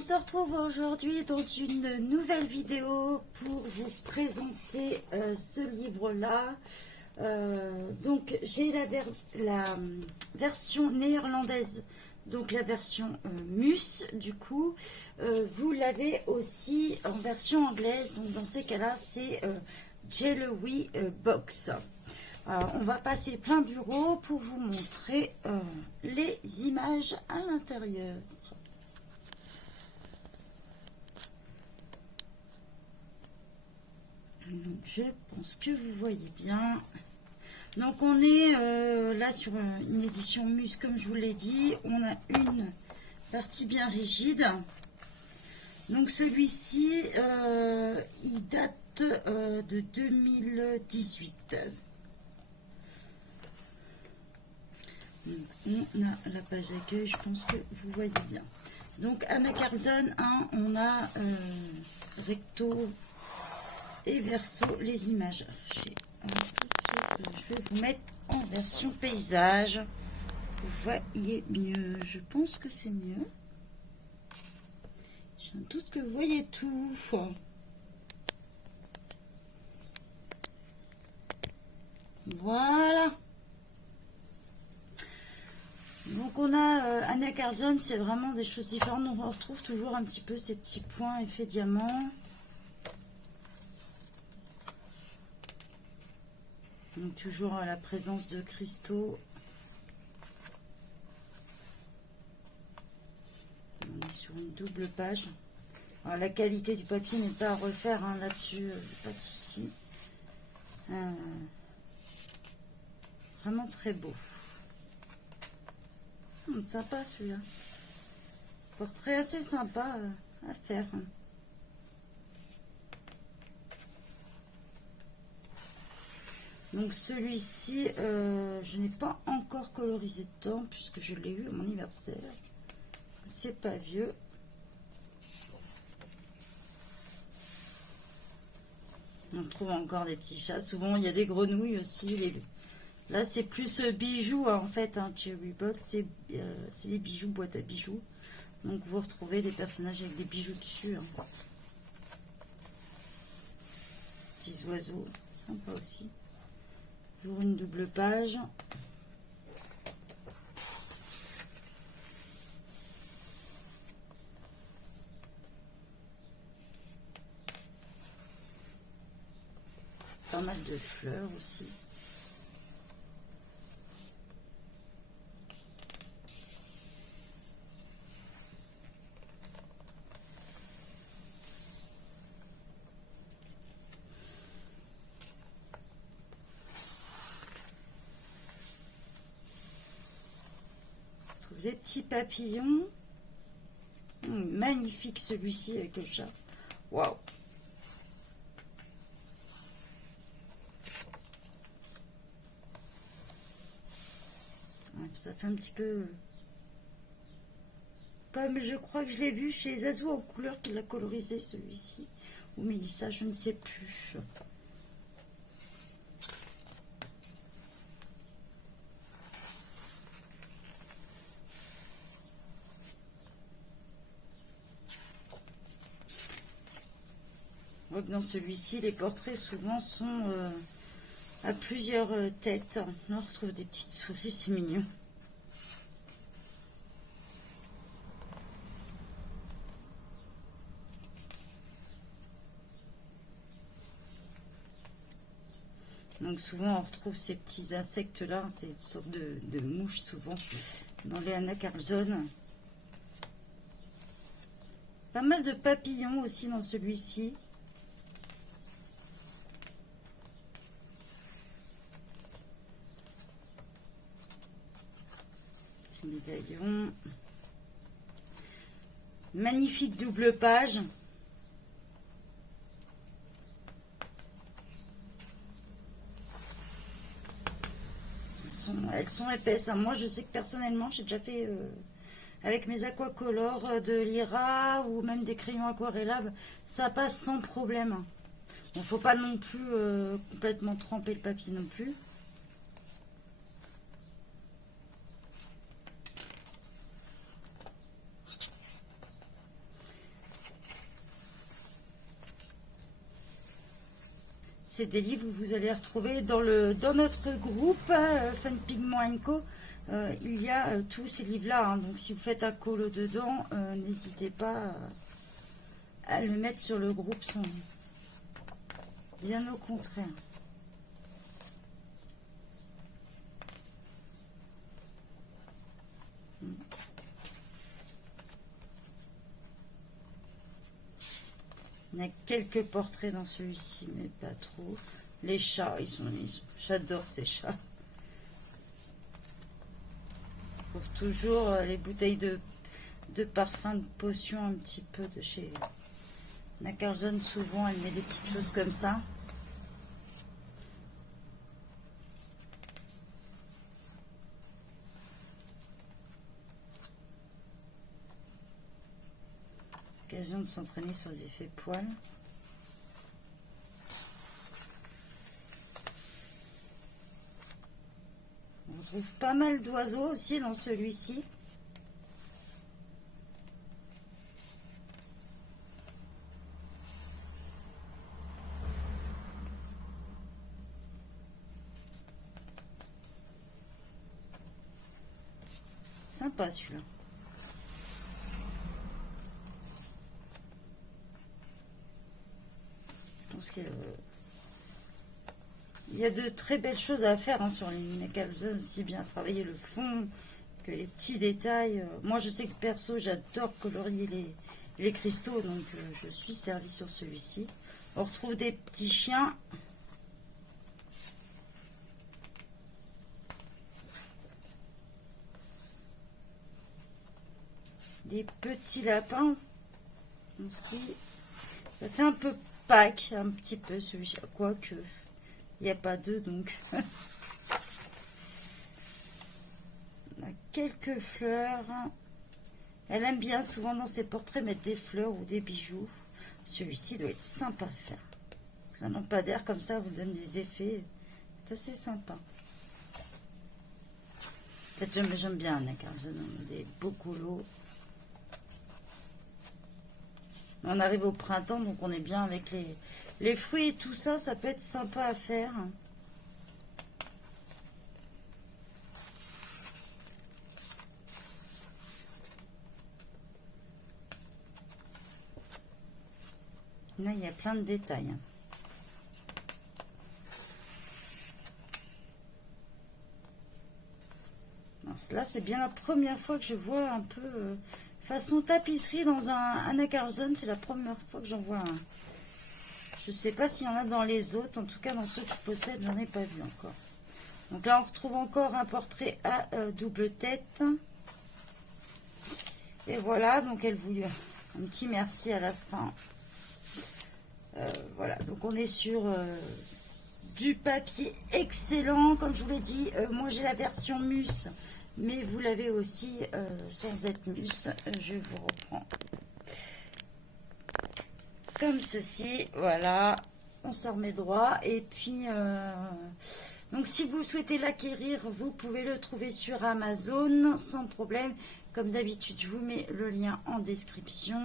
se retrouve aujourd'hui dans une nouvelle vidéo pour vous présenter ce livre-là. Donc j'ai la version néerlandaise, donc la version Mus du coup. Vous l'avez aussi en version anglaise, donc dans ces cas-là c'est Jellowy Box. On va passer plein bureau pour vous montrer les images à l'intérieur. Je pense que vous voyez bien. Donc on est là sur une édition Mus, comme je vous l'ai dit. On a une partie bien rigide. Donc celui-ci, il date de 2018. Donc, on a la page d'accueil, je pense que vous voyez bien. Donc Anna Karlsson, on a recto et verso les images. Je vais vous mettre en version paysage. Vous voyez mieux. Je pense que c'est mieux. J'ai un doute que vous voyez tout. Voilà. Donc on a Anna Karlsson, c'est vraiment des choses différentes. On retrouve toujours un petit peu ces petits points effet diamant. Donc toujours la présence de cristaux. On est sur une double page. Alors, la qualité du papier n'est pas à refaire hein, là-dessus, pas de souci. Vraiment très beau. Sympa celui-là. Portrait assez sympa à faire. Donc celui-ci, je n'ai pas encore colorisé dedans puisque je l'ai eu à mon anniversaire. C'est pas vieux. On trouve encore des petits chats. Souvent il y a des grenouilles aussi. Là c'est plus bijoux en fait. Cherry Box, c'est les bijoux, boîte à bijoux. Donc vous retrouvez des personnages avec des bijoux dessus. Petits oiseaux, sympa aussi. Toujours une double page. Pas mal de fleurs aussi. Les petits papillons. Magnifique celui-ci avec le chat. Waouh! Ça fait un petit peu comme je crois que je l'ai vu chez Zazou en couleur qui l'a colorisé celui-ci. Ou Mélissa, je ne sais plus. On voit que dans celui-ci, les portraits souvent sont à plusieurs têtes. On retrouve des petites souris, c'est mignon. Donc souvent on retrouve ces petits insectes là, c'est une sorte de mouche souvent dans les Anna Karlsson. Pas mal de papillons aussi dans celui-ci. Petit médaillon. Magnifique double page. Elles sont épaisses. Moi, je sais que personnellement, j'ai déjà fait avec mes aquacolores de l'IRA ou même des crayons aquarellables, ça passe sans problème. Il ne faut pas non plus complètement tremper le papier non plus. C'est des livres que vous allez retrouver dans notre groupe Fun Pigment Co. Il y a tous ces livres-là. Hein. Donc, si vous faites un colo dedans, n'hésitez pas à le mettre sur le groupe sans. Bien au contraire. Il y a quelques portraits dans celui-ci, mais pas trop. Les chats, ils sont j'adore ces chats. On trouve toujours les bouteilles de parfum, de potions un petit peu de chez Anna Carlson. Souvent, elle met des petites choses comme ça. Occasion de s'entraîner sur les effets poils. On retrouve pas mal d'oiseaux aussi dans celui-ci. Sympa celui-là. Je pense qu'il y a de très belles choses à faire hein, sur les Anna Carlson, aussi bien travailler le fond que les petits détails. Moi, je sais que perso, j'adore colorier les cristaux, donc je suis servie sur celui-ci. On retrouve des petits chiens. Des petits lapins aussi. Ça fait un peu Pâques, un petit peu celui-ci. Quoique, il n'y a pas d'œufs, donc. On a quelques fleurs. Elle aime bien souvent dans ses portraits mettre des fleurs ou des bijoux. Celui-ci doit être sympa à faire. Un lampadaire comme ça vous donne des effets. C'est assez sympa. En fait, j'aime bien Anna Carlson. On a des beaux colos. On arrive au printemps, donc on est bien avec les fruits et tout ça, ça peut être sympa à faire. Là, il y a plein de détails. Là, c'est bien la première fois que je vois un peu façon tapisserie dans un Anna Carlson. C'est la première fois que j'en vois un. Je ne sais pas s'il y en a dans les autres. En tout cas, dans ceux que je possède, j'en ai pas vu encore. Donc là, on retrouve encore un portrait à double tête. Et voilà, donc elle vous un petit merci à la fin. Voilà, donc on est sur du papier excellent. Comme je vous l'ai dit, moi j'ai la version mousse, mais vous l'avez aussi sans être mousse. Je vous reprends comme ceci. Voilà, on se remet droit. Et puis, donc si vous souhaitez l'acquérir, vous pouvez le trouver sur Amazon sans problème. Comme d'habitude, je vous mets le lien en description.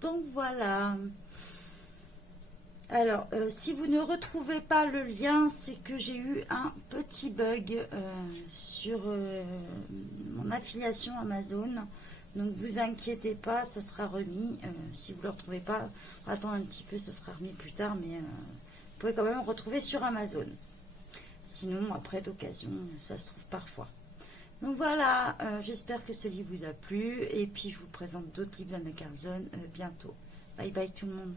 Donc voilà. Alors, si vous ne retrouvez pas le lien, c'est que j'ai eu un petit bug sur mon affiliation Amazon. Donc, vous inquiétez pas, ça sera remis. Si vous ne le retrouvez pas, attendez un petit peu, ça sera remis plus tard. Mais vous pouvez quand même le retrouver sur Amazon. Sinon, après d'occasion, ça se trouve parfois. Donc voilà, j'espère que ce livre vous a plu. Et puis, je vous présente d'autres livres d'Anna Carlson bientôt. Bye bye tout le monde.